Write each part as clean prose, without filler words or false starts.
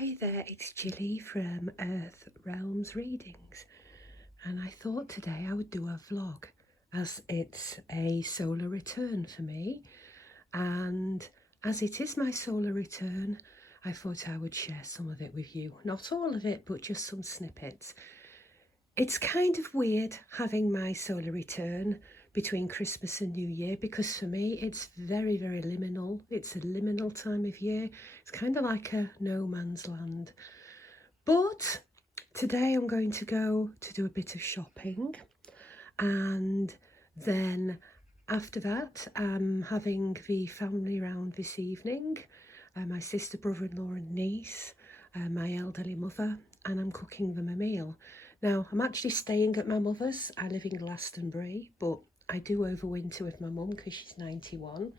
Hey there, it's Gilly from Earth Realms Readings, and I thought today I would do a vlog as it's a solar return for me, and as it is my solar return, I thought I would share some of it with you. Not all of it, but just some snippets. It's kind of weird having my solar return between Christmas and New Year, because for me it's very liminal. It's a liminal time of year. It's kind of like a no man's land. But today I'm going to go to do a bit of shopping, and then after that I'm having the family round this evening, my sister, brother-in-law and niece, my elderly mother, and I'm cooking them a meal. Now, I'm actually staying at my mother's. I live in Glastonbury, but I do overwinter with my mum because she's 91.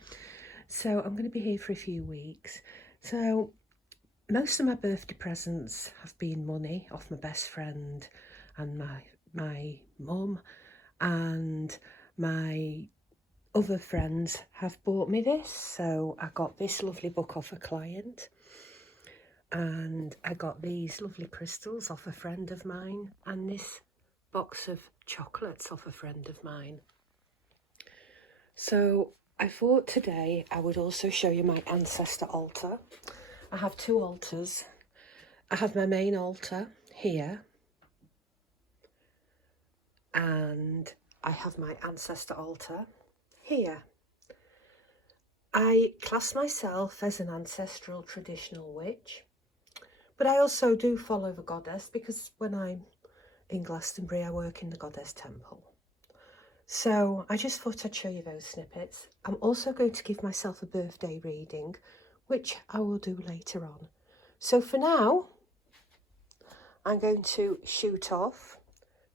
So I'm going to be here for a few weeks. So most of my birthday presents have been money off my best friend and my mum, and my other friends have bought me this. So I got this lovely book off a client, and I got these lovely crystals off a friend of mine, and this box of chocolates off a friend of mine. So I thought today I would also show you my ancestor altar. I have two altars. I have my main altar here, and I have my ancestor altar here. I class myself as an ancestral traditional witch, but I also do follow the goddess, because when I'm in Glastonbury I work in the goddess temple. So I just thought I'd show you those snippets. I'm also going to give myself a birthday reading, which I will do later on. So for now, I'm going to shoot off,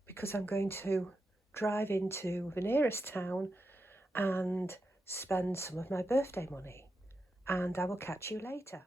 because I'm going to drive into the nearest town and spend some of my birthday money, and I will catch you later.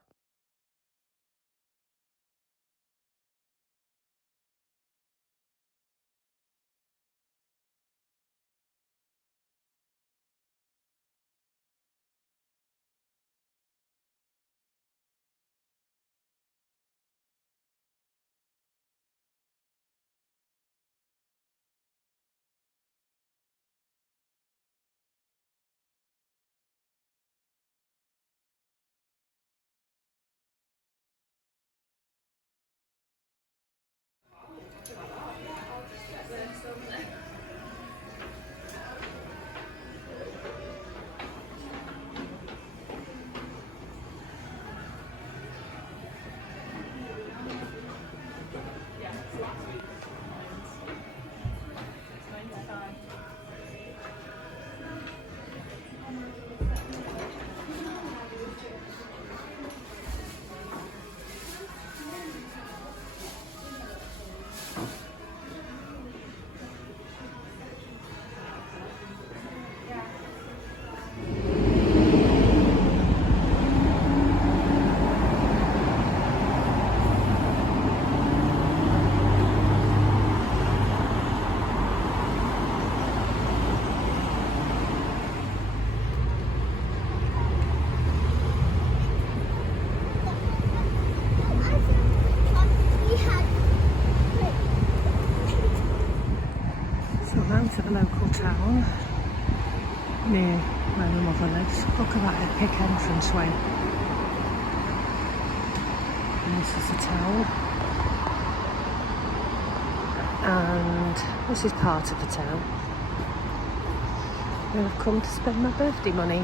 To the local town near where my mother lives. Look at that epic entranceway. And this is the town, and this is part of the town where I've come to spend my birthday money.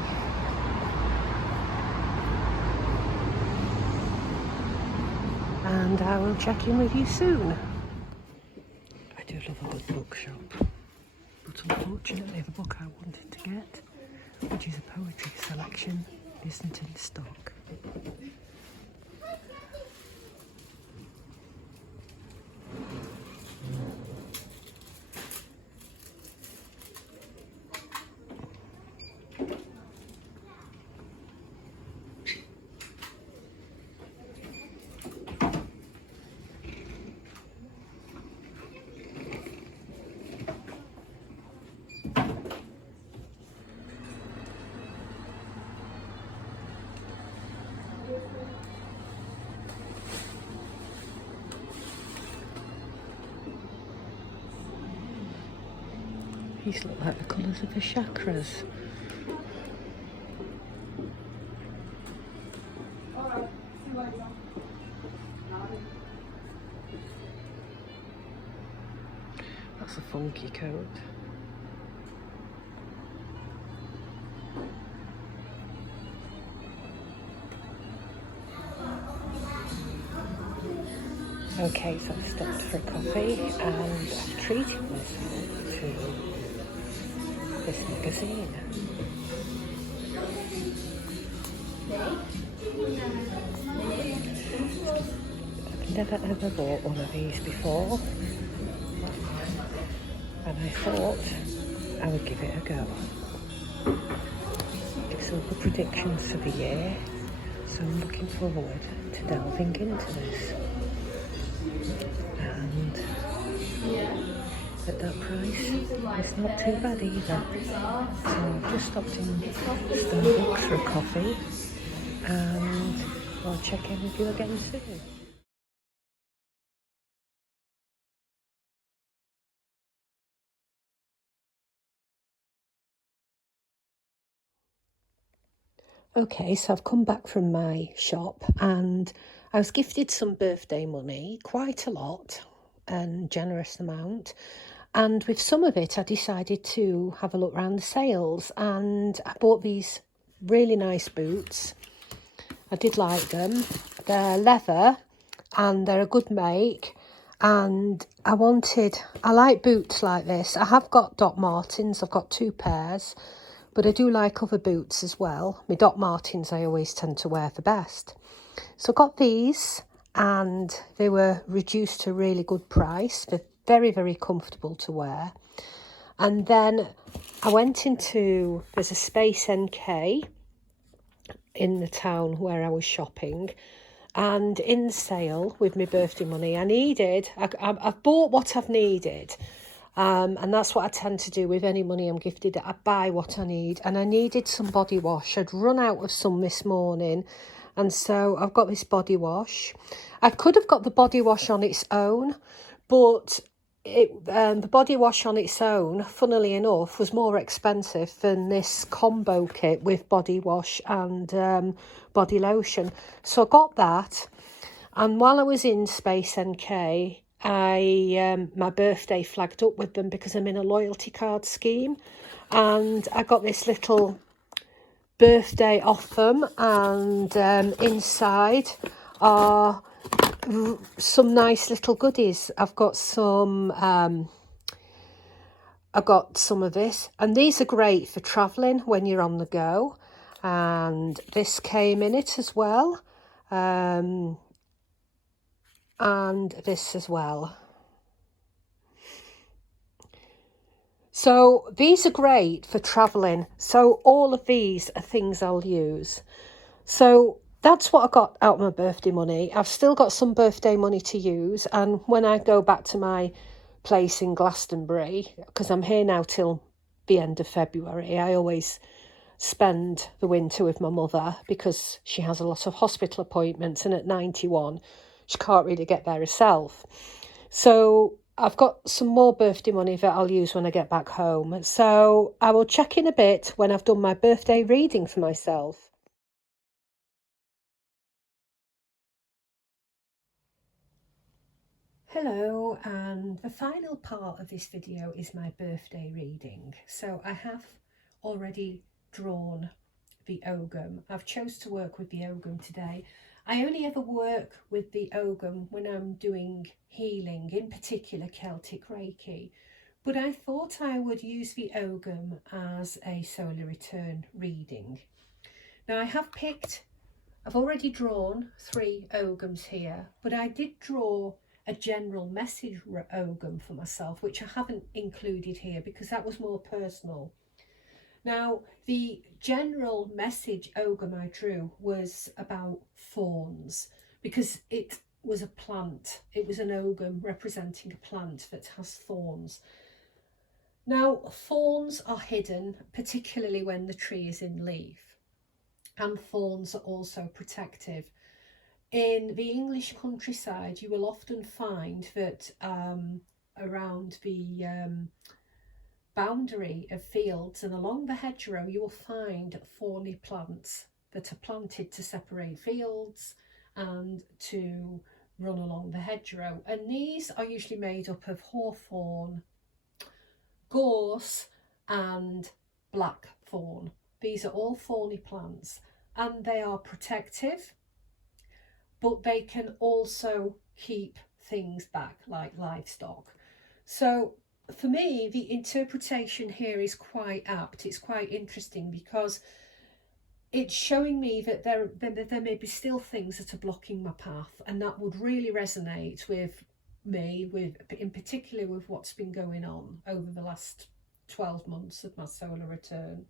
And I will check in with you soon. I do love a good bookshop. But unfortunately the book I wanted to get, which is a poetry selection, isn't in stock. These look like the colours of the chakras. That's a funky coat. Okay, so I've stopped for a coffee and I've treated myself to this magazine. I've never ever bought one of these before, and I thought I would give it a go. It's all the predictions for the year, so I'm looking forward to delving into this. And at that price, it's not too bad either. So I've just stopped in Starbucks for a coffee, and I'll check in with you again soon. Okay, so I've come back from my shop and I was gifted some birthday money, quite a lot, and generous amount. And with some of it, I decided to have a look around the sales, and I bought these really nice boots. I did like them. They're leather and they're a good make. And I like boots like this. I have got Doc Martens, I've got 2 pairs. But I do like other boots as well. My Doc Martens I always tend to wear for best. So I got these and they were reduced to a really good price. They're very, very comfortable to wear. And then I went into, there's a Space NK in the town where I was shopping. And in the sale with my birthday money, I've bought what I've needed. And that's what I tend to do with any money I'm gifted. I buy what I need, and I needed some body wash. I'd run out of some this morning, and so I've got this body wash. I could have got the body wash on its own, but the body wash on its own, funnily enough, was more expensive than this combo kit with body wash and body lotion. So I got that, and while I was in Space NK, my birthday flagged up with them because I'm in a loyalty card scheme, and I got this little birthday off them, and inside are some nice little goodies. I got some of this, and these are great for travelling when you're on the go, and this came in it as well. And this as well. So these are great for travelling. So all of these are things I'll use. So that's what I got out of my birthday money. I've still got some birthday money to use. And when I go back to my place in Glastonbury, because I'm here now till the end of February, I always spend the winter with my mother because she has a lot of hospital appointments, and at 91 she can't really get there herself. So I've got some more birthday money that I'll use when I get back home. So I will check in a bit when I've done my birthday reading for myself. Hello, and the final part of this video is my birthday reading. So I have already drawn the Ogum. I've chose to work with the Ogum today. I only ever work with the Ogum when I'm doing healing, in particular Celtic Reiki, but I thought I would use the Ogum as a solar return reading. Now I've already drawn 3 Ogums here, but I did draw a general message Ogum for myself, which I haven't included here because that was more personal. Now, the general message Ogum I drew was about thorns, because it was a plant. It was an Ogum representing a plant that has thorns. Now, thorns are hidden, particularly when the tree is in leaf, and thorns are also protective. In the English countryside, you will often find that around the boundary of fields, and along the hedgerow you will find thorny plants that are planted to separate fields and to run along the hedgerow. And these are usually made up of hawthorn, gorse and blackthorn. These are all thorny plants, and they are protective, but they can also keep things back like livestock. So for me, the interpretation here is quite apt. It's quite interesting because it's showing me that there may be still things that are blocking my path, and that would really resonate with me, in particular with what's been going on over the last 12 months of my solar return.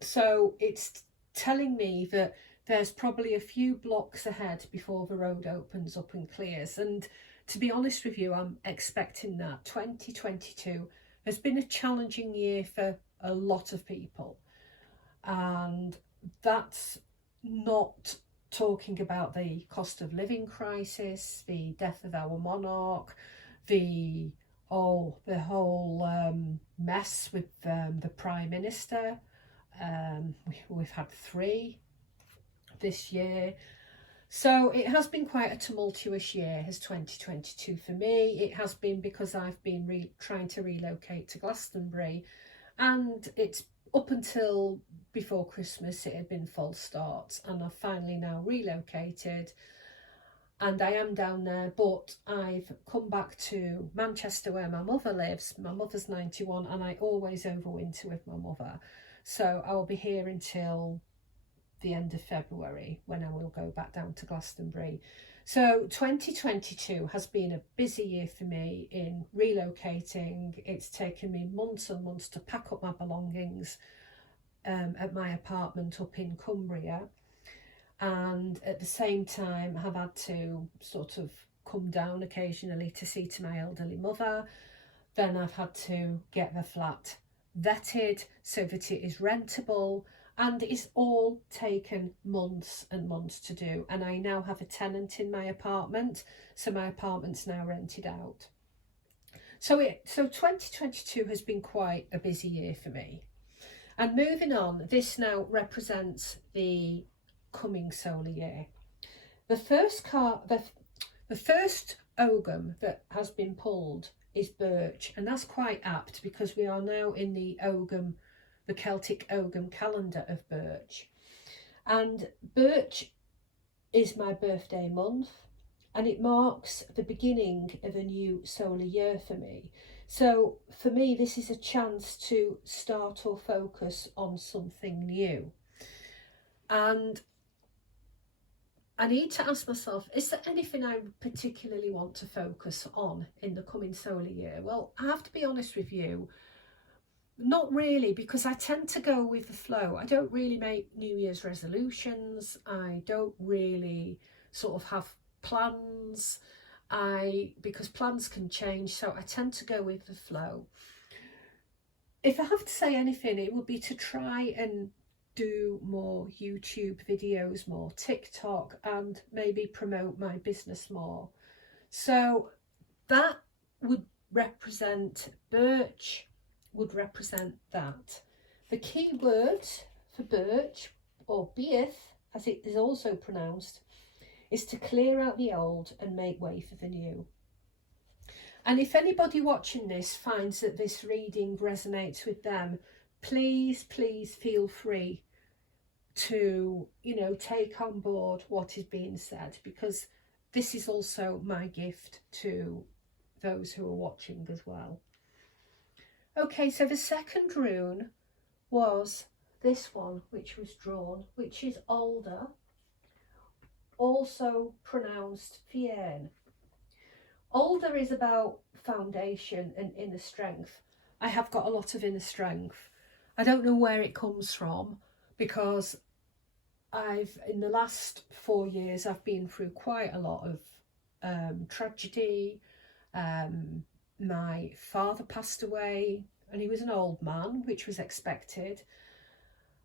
So it's telling me that there's probably a few blocks ahead before the road opens up and clears. And to be honest with you, I'm expecting that. 2022 has been a challenging year for a lot of people. And that's not talking about the cost of living crisis, the death of our monarch, the whole mess with the Prime Minister. We've had 3 this year. So it has been quite a tumultuous year, has 2022 for me. It has been because I've been trying to relocate to Glastonbury, and it's up until before Christmas it had been false starts, and I've finally now relocated and I am down there, but I've come back to Manchester where my mother lives. My mother's 91 and I always overwinter with my mother, so I will be here until the end of February when I will go back down to Glastonbury. So 2022 has been a busy year for me in relocating. It's taken me months and months to pack up my belongings at my apartment up in Cumbria, and at the same time have had to sort of come down occasionally to see to my elderly mother. Then I've had to get the flat vetted so that it is rentable, and it's all taken months and months to do. And I now have a tenant in my apartment, so my apartment's now rented out. So 2022 has been quite a busy year for me. And moving on, this now represents the coming solar year. The first ogum that has been pulled is birch, and that's quite apt because we are now in the Celtic ogum calendar of birch. And birch is my birthday month, and it marks the beginning of a new solar year for me. So for me, this is a chance to start or focus on something new. And I need to ask myself, is there anything I particularly want to focus on in the coming solar year? Well, I have to be honest with you, not really, because I tend to go with the flow. I don't really make New Year's resolutions. I don't really sort of have plans, because plans can change, so I tend to go with the flow. If I have to say anything, it would be to try and do more YouTube videos, more TikTok, and maybe promote my business more. So that would represent birch, would represent that. The key word for birch, or beith as it is also pronounced, is to clear out the old and make way for the new. And if anybody watching this finds that this reading resonates with them, please feel free to, take on board what is being said, because this is also my gift to those who are watching as well. Okay, so the second rune was this one, which was drawn, which is Alder, also pronounced Fiern. Alder is about foundation and inner strength. I have got a lot of inner strength. I don't know where it comes from, because in the last 4 years, I've been through quite a lot of tragedy. My father passed away, and he was an old man, which was expected.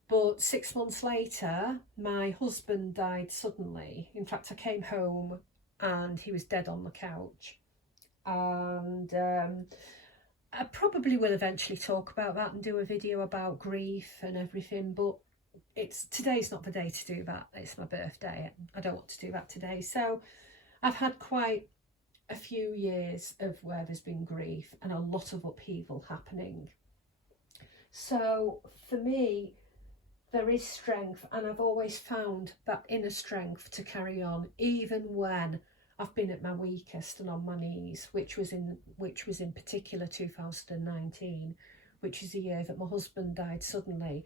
But 6 months later, my husband died suddenly. In fact, I came home and he was dead on the couch. And I probably will eventually talk about that and do a video about grief and everything, but today's not the day to do that. It's my birthday. I don't want to do that today. So I've had quite a few years of where there's been grief and a lot of upheaval happening. So for me, there is strength, and I've always found that inner strength to carry on, even when I've been at my weakest and on my knees, which was in particular 2019, which is the year that my husband died suddenly.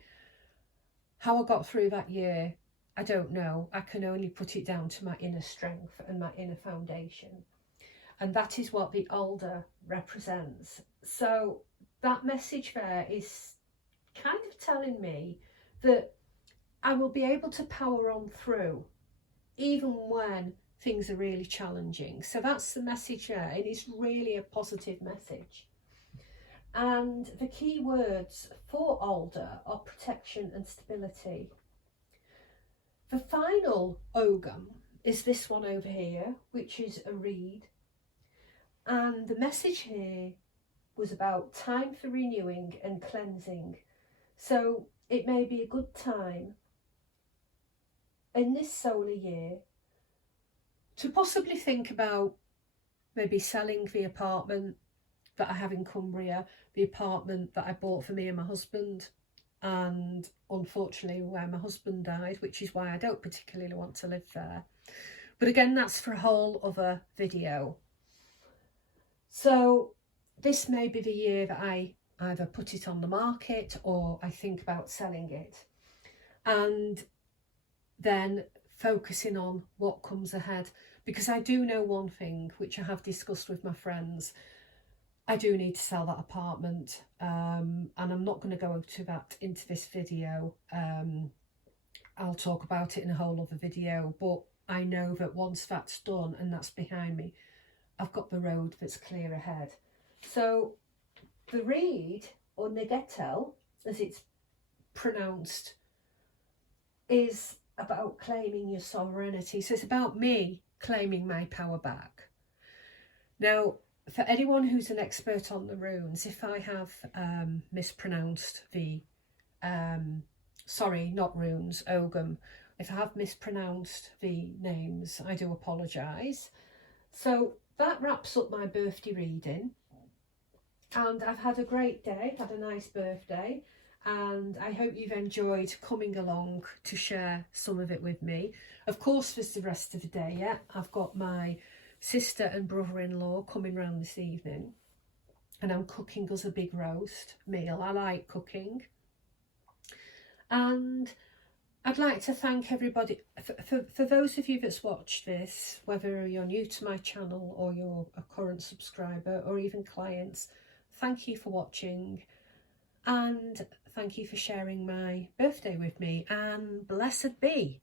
How I got through that year, I don't know. I can only put it down to my inner strength and my inner foundation. And that is what the alder represents. So that message there is kind of telling me that I will be able to power on through, even when things are really challenging. So that's the message there, and it's really a positive message. And the key words for alder are protection and stability. The final ogam is this one over here, which is a reed. And the message here was about time for renewing and cleansing. So it may be a good time in this solar year to possibly think about maybe selling the apartment that I have in Cumbria, the apartment that I bought for me and my husband, and unfortunately where my husband died, which is why I don't particularly want to live there. But again, that's for a whole other video. So this may be the year that I either put it on the market or I think about selling it, and then focusing on what comes ahead, because I do know one thing, which I have discussed with my friends. I do need to sell that apartment, and I'm not going to go into this video. I'll talk about it in a whole other video, but I know that once that's done and that's behind me, I've got the road that's clear ahead. So the reed, or negetel as it's pronounced, is about claiming your sovereignty. So it's about me claiming my power back. Now, for anyone who's an expert on the runes, if I have mispronounced the, sorry, not runes, ogam, if I have mispronounced the names, I do apologise. So that wraps up my birthday reading, and I've had a great day, had a nice birthday, and I hope you've enjoyed coming along to share some of it with me. Of course, there's the rest of the day yet. I've got my sister and brother-in-law coming round this evening, and I'm cooking us a big roast meal. I like cooking, and I'd like to thank everybody for those of you that's watched this, whether you're new to my channel or you're a current subscriber or even clients. Thank you for watching, and thank you for sharing my birthday with me, and blessed be.